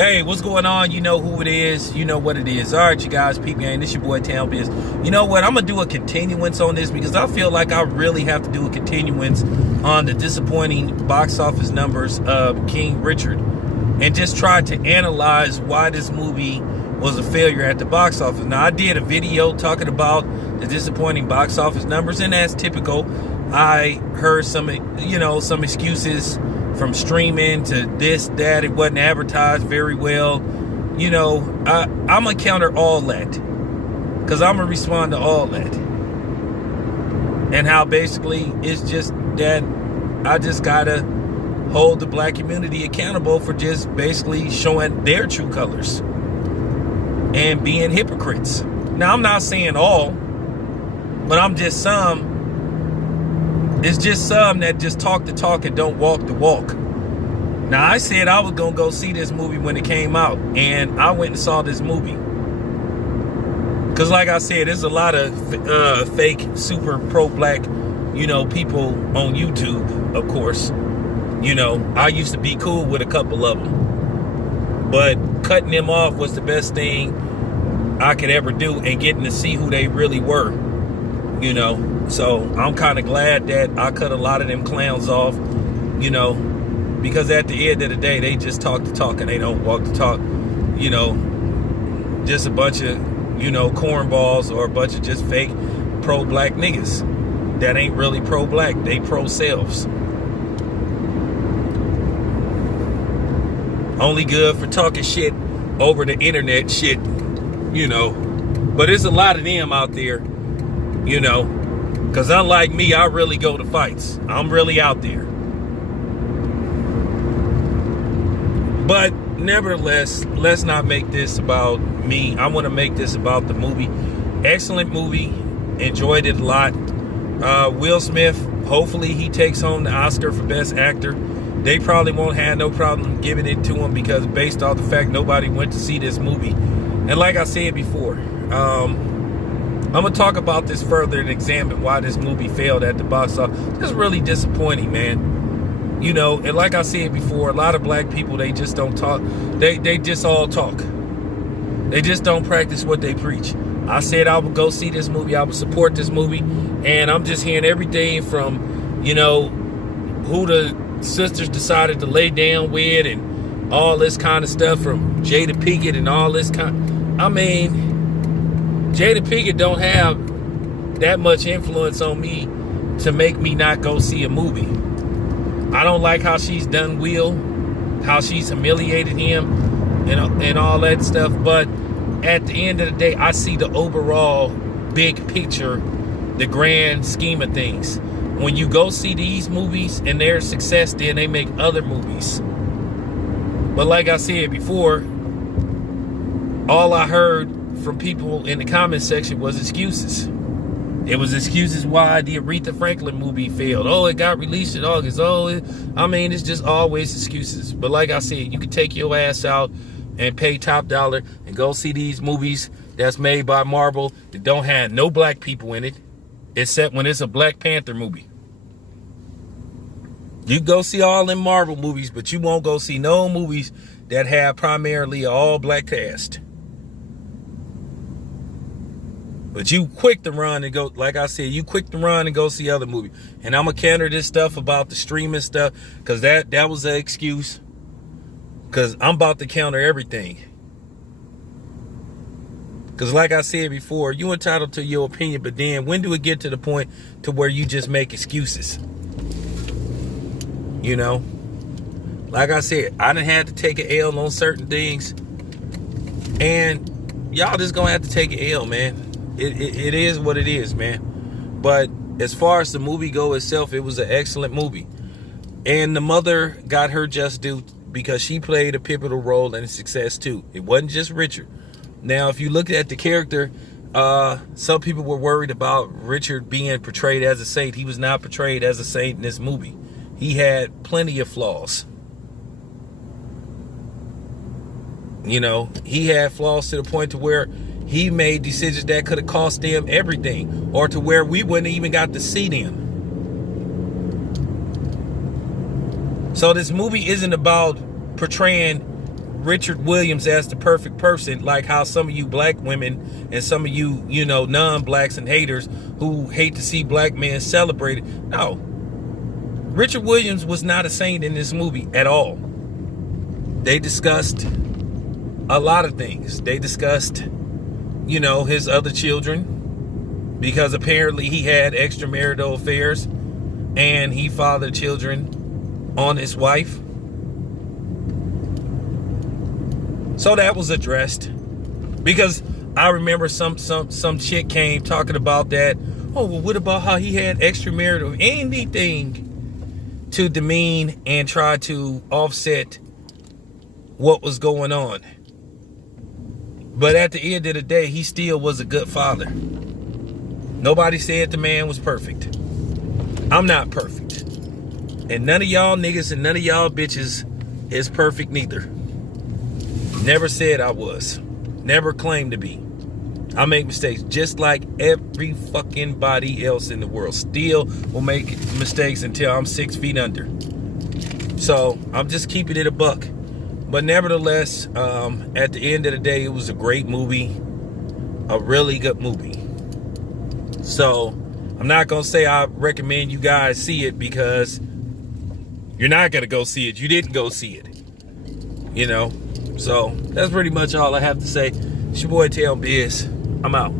Hey, what's going on? You know who it is. You know what it is. All right, you guys, peep gang. This your boy Town Biz. You know what? I'm going to do a continuance on this because I feel like I really have to do a continuance on the disappointing box office numbers of King Richard and just try to analyze why this movie was a failure at the box office. Now, I did a video talking about the disappointing box office numbers, and as typical, I heard some excuses from streaming to this, that, it wasn't advertised very well. You know, I'm going to counter all that because I'm going to respond to all that. And how basically it's just that I just got to hold the black community accountable for just basically showing their true colors and being hypocrites. Now, I'm not saying all, but I'm just some. It's just some that just talk the talk and don't walk the walk. Now, I said I was going to go see this movie when it came out, and I went and saw this movie. Because like I said, there's a lot of fake, super pro-black, people on YouTube, of course. I used to be cool with a couple of them. But cutting them off was the best thing I could ever do, and getting to see who they really were, So I'm kind of glad that I cut a lot of them clowns off, because at the end of the day, they just talk the talk and they don't walk the talk. Just a bunch of, cornballs or a bunch of just fake pro-black niggas that ain't really pro-black. They pro-selves. Only good for talking shit over the internet shit, But there's a lot of them out there, Because unlike me, I really go to fights. I'm really out there. But nevertheless, let's not make this about me. I want to make this about the movie. Excellent movie. Enjoyed it a lot. Will Smith, hopefully he takes home the Oscar for Best Actor. They probably won't have no problem giving it to him because based off the fact nobody went to see this movie. And like I said before, I'm going to talk about this further and examine why this movie failed at the box office. It's really disappointing, man. And like I said before, a lot of black people, they just don't talk. They just all talk. They just don't practice what they preach. I said I would go see this movie. I would support this movie. And I'm just hearing everything from, who the sisters decided to lay down with and all this kind of stuff from Jada Pinkett and all this kind. I mean, Jada Pinkett don't have that much influence on me to make me not go see a movie. I don't like how she's done Will, how she's humiliated him and all that stuff. But at the end of the day, I see the overall big picture, the grand scheme of things. When you go see these movies and they're a success, then they make other movies. But like I said before, all I heard from people in the comment section was excuses. It was excuses why the Aretha Franklin movie failed. Oh, it got released in August. It's just always excuses. But like I said, you can take your ass out and pay top dollar and go see these movies that's made by Marvel that don't have no black people in it, except when it's a Black Panther movie. You go see all them Marvel movies, but you won't go see no movies that have primarily an all-black cast. But you quick to run and go, like I said, you quick to run and go see other movies. And I'm going to counter this stuff about the streaming stuff, because that was an excuse. Because I'm about to counter everything. Because like I said before, you're entitled to your opinion, but then when do it get to the point to where you just make excuses? Like I said, I done had to take an L on certain things. And y'all just going to have to take an L, man. It is what it is, man. But as far as the movie go itself, it was an excellent movie. And the mother got her just due because she played a pivotal role in success too. It wasn't just Richard. Now, if you look at the character, some people were worried about Richard being portrayed as a saint. He was not portrayed as a saint in this movie. He had plenty of flaws. He had flaws to the point to where he made decisions that could have cost them everything, or to where we wouldn't even got to see them. So this movie isn't about portraying Richard Williams as the perfect person, like how some of you black women and some of you, non-blacks and haters who hate to see black men celebrated. No, Richard Williams was not a saint in this movie at all. They discussed a lot of things. They discussed, his other children, because apparently he had extramarital affairs and he fathered children on his wife. So that was addressed, because I remember some chick came talking about that. Oh, well, what about how he had extramarital, anything to demean and try to offset what was going on. But at the end of the day, he still was a good father. Nobody said the man was perfect. I'm not perfect. And none of y'all niggas and none of y'all bitches is perfect neither. Never said I was. Never claimed to be. I make mistakes just like every fucking body else in the world. Still will make mistakes until I'm 6 feet under. So I'm just keeping it a buck. But nevertheless, at the end of the day, it was a great movie. A really good movie. So I'm not going to say I recommend you guys see it, because you're not going to go see it. You didn't go see it. So that's pretty much all I have to say. It's your boy Tail Biz. I'm out.